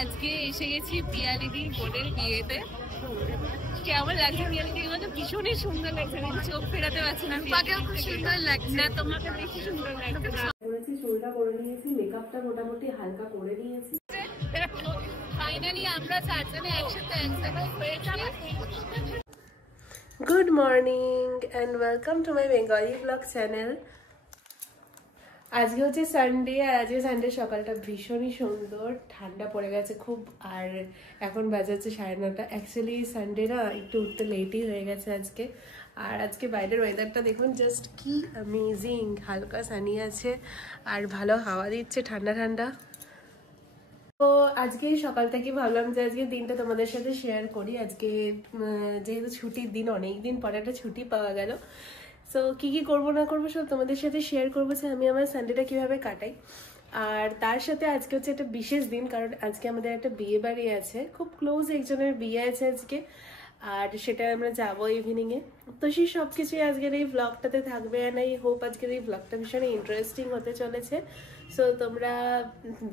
আজকে এসে গেছি পিয়ালিদি বোনের বিয়েতে। কেমন লাগছে পিয়ালিদি? মানে ভীষণই সুন্দর লাগছে, চোখ ফেরাতে পারছি না। তোমাকেও খুব সুন্দর লাগছে। না, তোমাকে বেশি সুন্দর লাগছে। করেছি, চুলটা করে নিয়েছি, মেকআপটা মোটামুটি হালকা করে নিয়েছি। ফাইনালি আমরা চারজনে একসাথে এক জায়গায় হয়েছি। Good morning and welcome to my Bengali blog channel. আজকে হচ্ছে সানডে, আর আজকে সানডে সকালটা ভীষণই সুন্দর, ঠান্ডা পড়ে গেছে খুব। আর এখন বাজে হচ্ছে 9:30। অ্যাকচুয়ালি সানডে না, একটু উঠতে লেটই হয়ে গেছে আজকে। আর আজকে বাইরের ওয়েদারটা দেখুন, জাস্ট কি অ্যামেজিং, হালকা সানি আছে আর ভালো হাওয়া দিচ্ছে, ঠান্ডা ঠান্ডা। তো আজকে সকাল থেকে ভাবলাম যে আজকে দিনটা তোমাদের সাথে শেয়ার করি। আজকে যেহেতু ছুটির দিন, অনেকদিন পরে একটা ছুটি পাওয়া গেল, সো কি কি করবো না করবো সব তোমাদের সাথে শেয়ার করবো, যে আমি আমার সানডেটা কিভাবে কাটাই। আর তার সাথে আজকে হচ্ছে একটা বিশেষ দিন, কারণ আজকে আমাদের একটা বিয়ে বাড়ি আছে, খুব ক্লোজ একজনের বিয়ে আছে আজকে, আর সেটা আমরা যাবো ইভিনিংয়ে। তো সেই সব কিছুই আজকের এই ব্লগটাতে থাকবে, অ্যান্ড আই হোপ আজকের এই ব্লগটা ভীষণ ইন্টারেস্টিং হতে চলেছে। সো তোমরা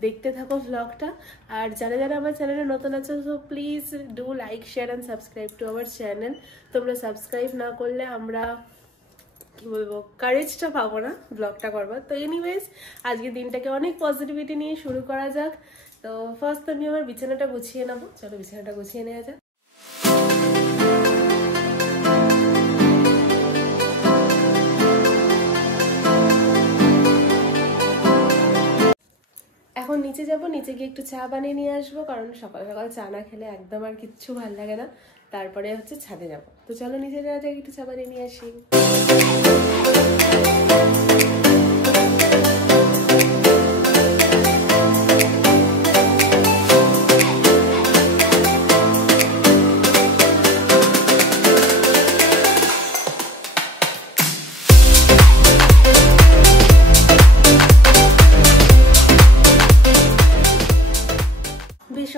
দেখতে থাকো ব্লগটা। আর যারা যারা আমার চ্যানেলে নতুন আছো, so please do like, share and subscribe to our channel. তোমরা সাবস্ক্রাইব না করলে আমরা কি বলবো, কারেজটা পাবো না ব্লগটা করবো। তো এনিওয়েজ, আজকে দিনটাকে অনেক পজিটিভিটি নিয়ে শুরু করা যাক। তো ফার্স্ট আমি আমার বিছানাটা গুছিয়ে নেবো, চলো বিছানাটা গুছিয়ে নেওয়া যাক। এখন নিচে যাব, নিচে গিয়ে একটু চা বানিয়ে নিয়ে আসবো, কারণ সকাল সকাল চা না খেলে একদম আর কিচ্ছু ভাল লাগে না। তারপরে হচ্ছে ছাদে যাব। তো চলো নিচে যাওয়া যাক, একটু চা বানিয়ে নিয়ে আসি।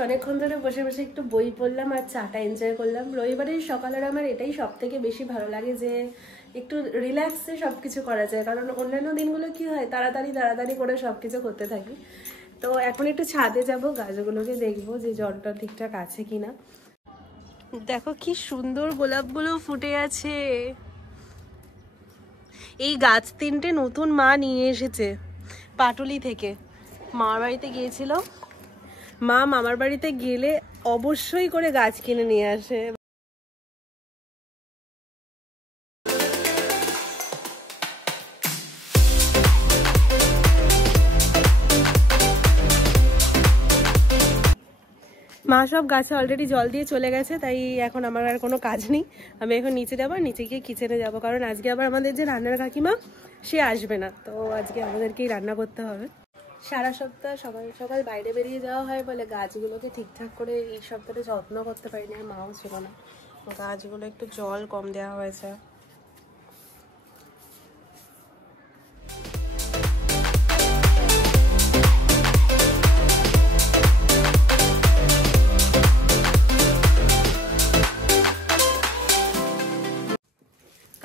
অনেকক্ষণ ধরে বসে বসে একটু বই পড়লাম আর চাটা এনজয় করলাম। রবিবারের সকালের আমার এটাই সব থেকে বেশি ভালো লাগে, যে একটু রিল্যাক্সে সব কিছু করা যায়, কারণ অন্যান্য দিনগুলো কি হয়, তাড়াতাড়ি করে সব কিছু করতে থাকি। তো এখন একটু ছাদে যাব, গাছগুলোকে দেখবো যে জলটা ঠিকঠাক আছে কিনা। দেখো কি সুন্দর গোলাপগুলো ফুটে আছে। এই গাছ তিনটে নতুন মা নিয়ে এসেছে পাটুলি থেকে, মামার বাড়িতে গিয়েছিল। মা মামার বাড়িতে গেলে অবশ্যই করে গাছ কিনে নিয়ে আসে। মা সব গাছে অলরেডি জল দিয়ে চলে গেছে, তাই এখন আমার আর কোনো কাজ নেই। আমি এখন নিচে যাবো, নিচে গিয়ে কিচেনে যাবো, কারণ আজকে আবার আমাদের যে রান্নার কাকিমা সে আসবে না, তো আজকে আমাদেরকেই রান্না করতে হবে। সারা সপ্তাহ সকাল সকাল বাইরে বেরিয়ে যাওয়া হয় বলে গাছগুলোকে ঠিকঠাক করে এই সপ্তাহে যত্ন করতে পারিনি, আর মাও ছিল না। গাছগুলো একটু জল কম দেওয়া হয়েছে।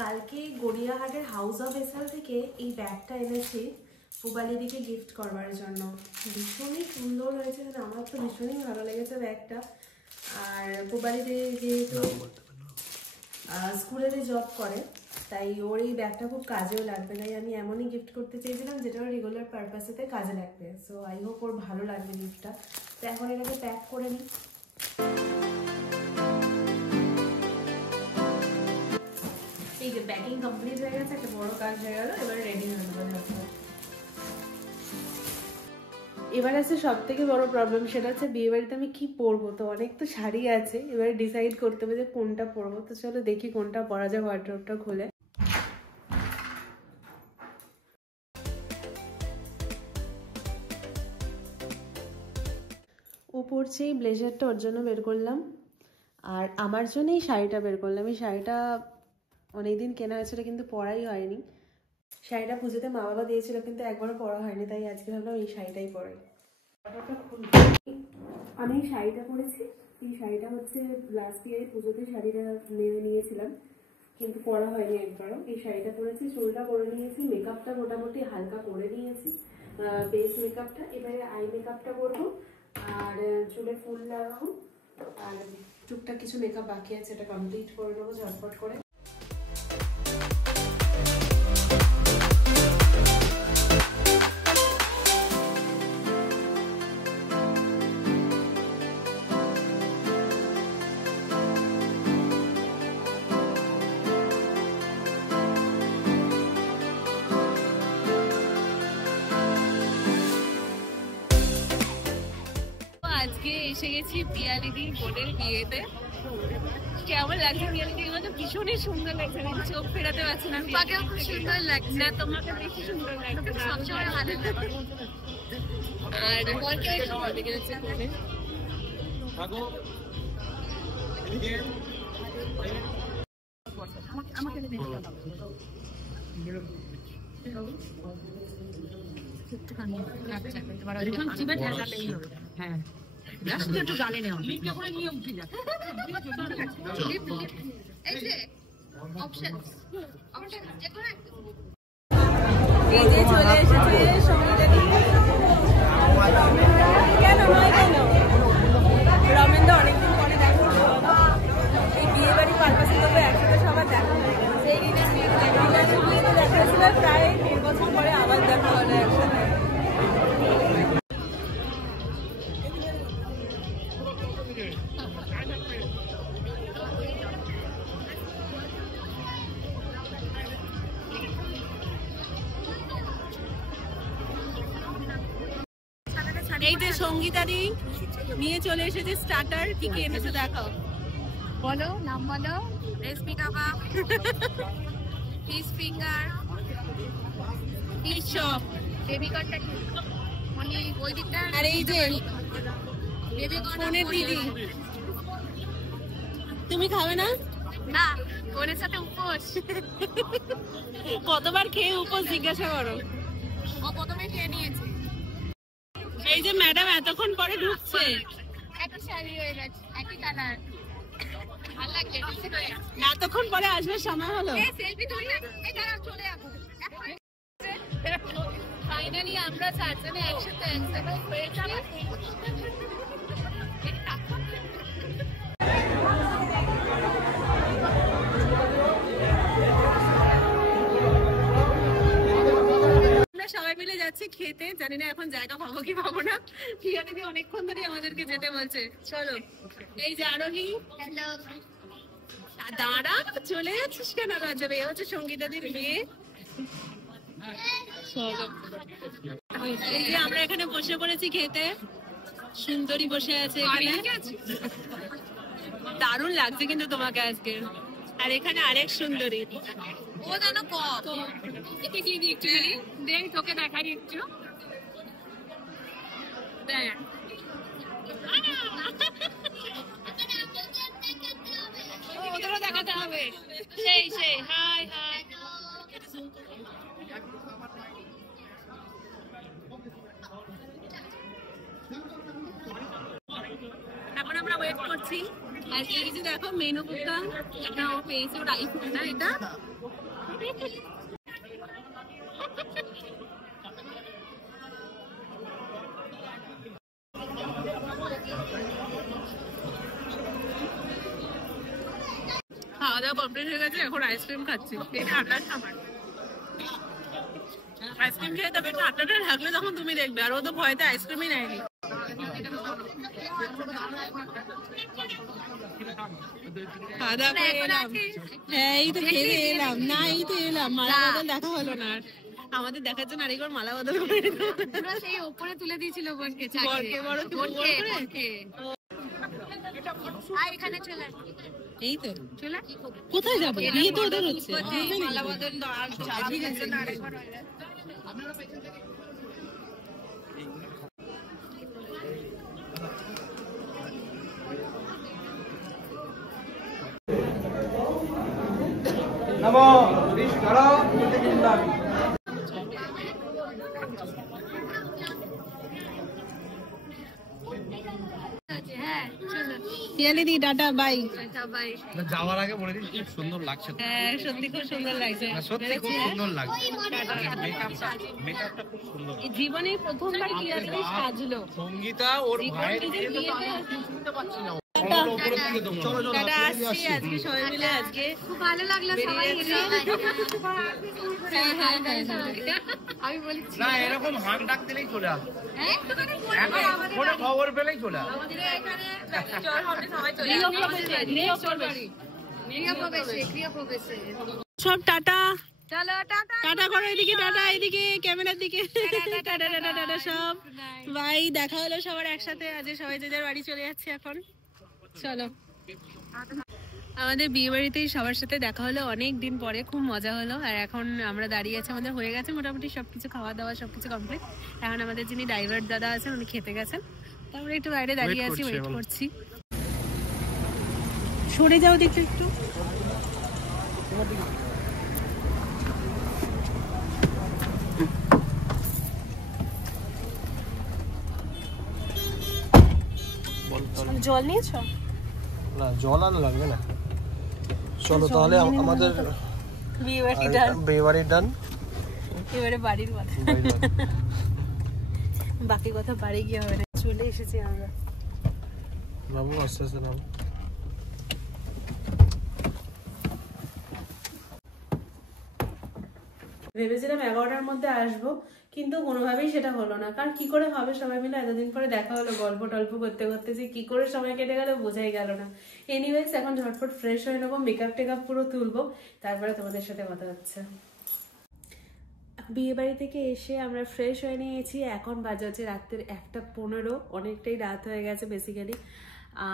কালকে গড়িয়াহাটের হাউস অফ এসএল থেকে এই ব্যাগটা এনেছি পুবালিদিকে গিফট করবার জন্য। ভীষণই সুন্দর হয়েছে, আমার তো ভীষণই ভালো লেগেছে ব্যাগটা। আর পুবালিদি যেহেতু স্কুলে জব করে, তাই ওর এই ব্যাগটা খুব কাজেও লাগবে, তাই আমি এমনই গিফট করতে চেয়েছিলাম যেটা ওর রেগুলার পারপাসেতে কাজে লাগবে। সো আই হোপ ওর ভালো লাগবে গিফটটা। তো এখন এটাকে প্যাক করে নিই। এই যে প্যাকিং কমপ্লিট হয়ে গেছে, একটা বড় কাজ হয়ে গেল, এবার রেডি হয়ে যাবে। এবার আছে সব থেকে বড় প্রবলেম, সেটা হচ্ছে বিয়ে বাড়িতে আমি কি পরবো। তো অনেক তো শাড়ি আছে, এবারে ডিসাইড করতে হবে যে কোনটা পরবো। তো চলো দেখি কোনটা পরা যায়, ওয়ার্ড্রোবটা খুলে। ও পরছে এই ব্লেজারটা, ওর জন্য বের করলাম, আর আমার জন্য এই শাড়িটা বের করলাম। এই শাড়িটা অনেকদিন কেনা হয়েছিল কিন্তু পরাই হয়নি। শাড়িটা পুজোতে মা বাবা দিয়েছিল কিন্তু একবারও পরা হয়নি, তাই আজকে ভাবলাম এই শাড়িটাই পরাই। আমি এই শাড়িটা পরেছি। এই শাড়িটা হচ্ছে লাস্ট ইয়ারে পুজোতে শাড়িটা নিয়েছিলাম, কিন্তু পরা হয়নি একবারও। এই শাড়িটা পরেছি, চুলটা করে নিয়েছি, মেকআপটা মোটামুটি হালকা করে নিয়েছি, বেস মেকআপটা। এবারে আই মেকআপটা করবো। আর চুলে ফুল লাগাবো, আর টুকটাক কিছু মেকআপ বাকি আছে, এটা কমপ্লিট করে নেবো ঝটপট করে। আজকে এসে গেছি পিয়ালিদির বোনের বিয়েতে। কেমন লাগছে পিয়ালিদি? মানে ভীষণই সুন্দর লাগছে, আমি চোখ ফেরাতে পারছি না। তোমাকেও খুব সুন্দর লাগছে। না, তোমাকে বেশি সুন্দর লাগছে, সবসময় ভালো লাগে। আর বরকে একটু ভালো লেগেছে কোনে। আমাকে হ্যাঁ একটু গালে নেওয়া নিয়ম কি এই যে চলে এসেছে সঙ্গীতা দি। কেন নয় কেন রমেনদা অনেকদিন পরে দেখা হলো, এই বিয়ে বাড়ি পারপাসে তবে একসাথে সবার দেখা হয়ে গেল। সেই দিনে বিয়েতে দেখা হয়েছিল, প্রায় 1.5 বছর পরে আবার দেখা হলো একসাথে। এই যে সঙ্গীতা দি নিয়ে চলে এসেছে স্টার্টার। কি কি এনেছে দেখাও, বলো নাম বলো। Recipe kebab, fish finger, fish chop, baby কর্নটা মানে ওই দিকটা। আর এই যে বেবি কর্নের দিদি, তুমি খাবে না? না, বোনের সাথে উপোস। কতবার খেয়ে উপোস জিজ্ঞাসা করো। ও প্রথমে খেয়ে নিয়েছে। এই যে ম্যাডাম এতক্ষণ পরে ঢুকছে, একই শাড়ি হয়ে গেছে, একই কালার, ভালো লাগছে। এতক্ষণ পরে আসবে সময় হলো। সেলফি তুলি না, এই দাঁড়াও চলে যাবো। ফাইনালি আমরা চারজনে একসাথে হয়ে যাবো। সবাই মিলে যাচ্ছি খেতে, জানি না এখন জায়গা পাবো কি পাবো না। পিয়ালিদি অনেকক্ষণ ধরে আমাদেরকে যেতে বলছে। চলো, এই যে আরোহী, দাঁড়া চলে যাচ্ছিস কেন? রাজ্যে এ হচ্ছে সঙ্গীতাদির বিয়ে। এই যে আমরা এখানে বসে পড়েছি খেতে, সুন্দরী বসে আছে এখানে, দারুণ লাগছে কিন্তু তোমাকে আজকে। আর এখানে আরেক সুন্দরী, ও জানো কত দেখ, তোকে দেখাই একটু দেখ। ওদেরও দেখাতে হবে। সেই সেই হাই হাই। এখন আমরা ওয়েট করছি। আর এই যে দেখো মেনু বুকটা, এটা ও পেয়েছে, ওর আইফোন না এটা। খাওয়া দাওয়া কমপ্লিট হয়ে গেছে, এখন আইসক্রিম খাচ্ছি। ঠান্ডার খাবার আইসক্রিম খেয়ে তবে ঠান্ডাটা থাকলে তখন তুমি দেখবে। আর ও তো ভয়তে আইসক্রিমই নেয়নি। খাওয়া দাওয়া করে এলাম। হ্যাঁ এই তো খেয়ে এলাম। না এই তো এলাম, মালা বদল দেখা হলো না। আমাদের দেখার জন্য আরেকবার মালা বদল করে সেই উপরে তুলে দিয়েছিল বোনকে। এখানে চলে এই তো চলে। কোথায় যাবো? বিয়ে তো ওদের হচ্ছে। মালা বদল ঠিক আছে। নমো বিষ্ণু প্রতিকিন্দামি। হ্যাঁ চলো। পিয়ালি দি টাটা বাই। যাওয়ার আগে বলে দিই খুব সুন্দর লাগছে। হ্যাঁ সত্যি খুব সুন্দর লাগছে, সত্যি খুব সুন্দর লাগছে। মেকআপটা খুব সুন্দর। জীবনে প্রথমবার পিয়ালি সাজলো। সঙ্গীতা ওর ভাইয়ের শুনতে পাচ্ছি না। টাটা, আসছি আজকে সবাই মিলে। আজকে খুব ভালো লাগলো সবাই এলে। আমি বলি না এরকম হাম ডাক দিলেই চলে আসবে, ফোনে খবর পেলেই চলে আসবে। সব টাটা, টাটা করো, এদিকে টাটা, এদিকে ক্যামেরার দিকে টাটা টাটা টাটা সব বাই। দেখা হলো সবার একসাথে, আজ সবাই যে যার বাড়ি চলে যাচ্ছে এখন। চলো, আমাদের বিয়ে বাড়িতেই সবার সাথে দেখা হলো অনেক দিন পরে, খুব মজা হলো। আর এখন আমরা দাঁড়িয়ে আছি, আমাদের হয়ে গেছে মোটামুটি সবকিছু, খাওয়া দাওয়া সবকিছু কমপ্লিট। এখন আমাদের যিনি ড্রাইভার দাদা আছেন উনি খেতে গেছেন, তারপরে একটু বাইরে দাঁড়িয়ে আছি, ওয়েট করছি। সরে যাও দেখো একটু। জল নিয়েছো? না জল আনা লাগবে না। চলো তাহলে আমাদের বিয়ে বাড়ি ডান। এবারে বাড়ির কথা, বাকি কথা বাড়ি গিয়ে হবে না। চলে এসেছি আমরা। নামো আস্তে আস্তে নামো। ভেবেছিলাম 11টার মধ্যে আসবো, কিন্তু কোনোভাবেই সেটা হলো না। কারণ কি করে হবে, সবাই মিলে এতদিন পরে দেখা হলো, গল্প টল্প করতে করতে যে কি করে সময় কেটে গেল বোঝাই গেল না। এনিওয়েজ এখন ঝটপট ফ্রেশ হয়ে নেবো, মেকআপ টেকআপ পুরো তুলবো, তারপরে তোমাদের সাথে কথা হচ্ছে। বিয়ে বাড়ি থেকে এসে আমরা ফ্রেশ হয়ে নিয়েছি, এখন বাজে হচ্ছে রাত্রের 1:15, অনেকটাই রাত হয়ে গেছে বেসিক্যালি।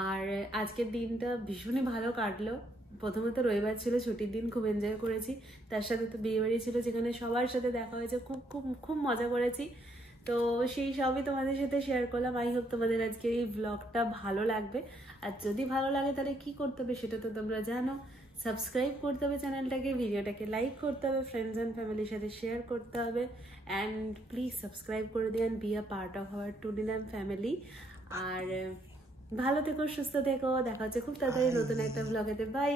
আর আজকের দিনটা ভীষণই ভালো কাটলো। প্রথমত রবিবার ছিল, ছুটির দিন, খুব এনজয় করেছি। তার সাথে তো বিয়ে বাড়ি ছিল, যেখানে সবার সাথে দেখা হয়েছে, খুব খুব খুব মজা করেছি। তো সেই সবই তোমাদের সাথে শেয়ার করলাম। আই হোপ তোমাদের আজকের এই ব্লগটা ভালো লাগবে। আর যদি ভালো লাগে তাহলে কি করতে হবে সেটা তো তোমরা জানো। সাবস্ক্রাইব করতে হবে চ্যানেলটাকে, ভিডিওটাকে লাইক করতে হবে, ফ্রেন্ডস অ্যান্ড ফ্যামিলির সাথে শেয়ার করতে হবে। অ্যান্ড প্লিজ সাবস্ক্রাইব করে দিন, be a part of our Tudinam family. আর ভালো থেকো, সুস্থ থেকো, দেখা হচ্ছে খুব তাড়াতাড়ি নতুন একটা ব্লগেতে। বাই।